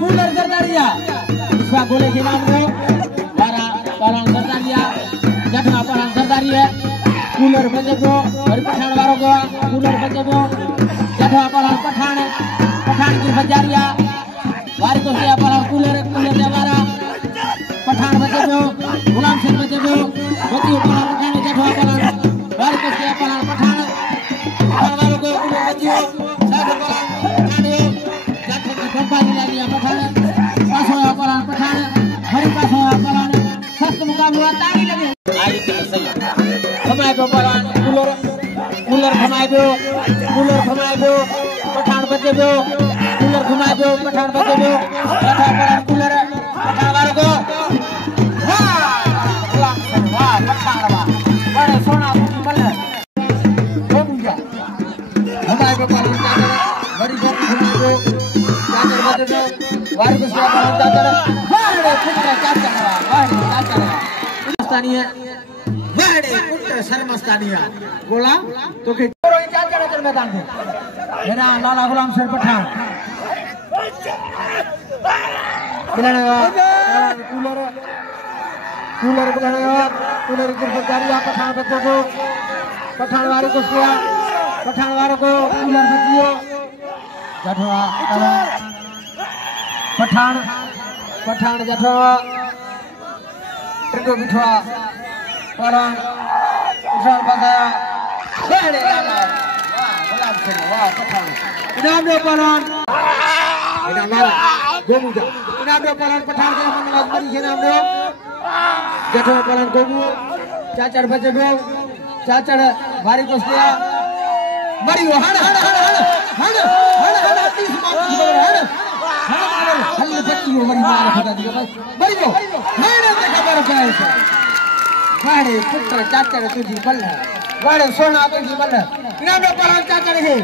cooler सरदारिया इसका गोले के नाम में बारह पहलवान सरदारिया जठवा पहलवान सरदारी है कूलर बजे को और पठान वालों को कूलर बजे को जठवा पहलवान पठान की बजारिया वारी को से पहलवान कूलर जवारा पठान बजे को गुलाम सिंह बजे को मोती पहलवान पठान जठवा पहलवान वारी को से पहलवान पठान वालों को कूलर बजे साथ पहलवान पठान लिया पठान पासों पहलवान पठान हरी पासों पहलवान सख्त मुकाबला ताली लगे आई के सही हमारे को पहलवान कूलर घुमाए दो पठान बचे दो कूलर घुमाए दो पठान बचे दो पठान कूलर पठान वाले को वाह पठान वाह बड़े सोना बल्ले हो मुझे हमारे को पहलवान बड़ी घुमाए दो चादर बचे दो वार को से चादर बड़े पुत्र चादर मस्तानी है बड़े पुत्र शर्मस्तानिया बोला तो के चादर मैदान में मेरा लाला गुलाम सिंह पठान कूलर कूलर की सरदारिया पठान बच्चों को पठान वालों को किया पठान वालों को कूलर बच्चियों जठवा पठान जठवा ट्रिको बिठवा पठान उसान बंदाया बड़े लाला गुलाम सिंह वाह पठान इनाम दो पठान इनाम गोमू इनाम दो पठान पठान के मन मरी के नाम दो जठवा पठान गोमू चाचड़ बचे दो चाचड़ भारी कुश्तिया मरी हो हण 30 हल बच्ची हो मरी मार खदा दियो बस मरी हो मैंने देखा पर कैसे बड़े पुत्र चाचड़ तुझी बल्ले बड़े सोना तुझी बल्ले इनाम दो पठान चाचड़ है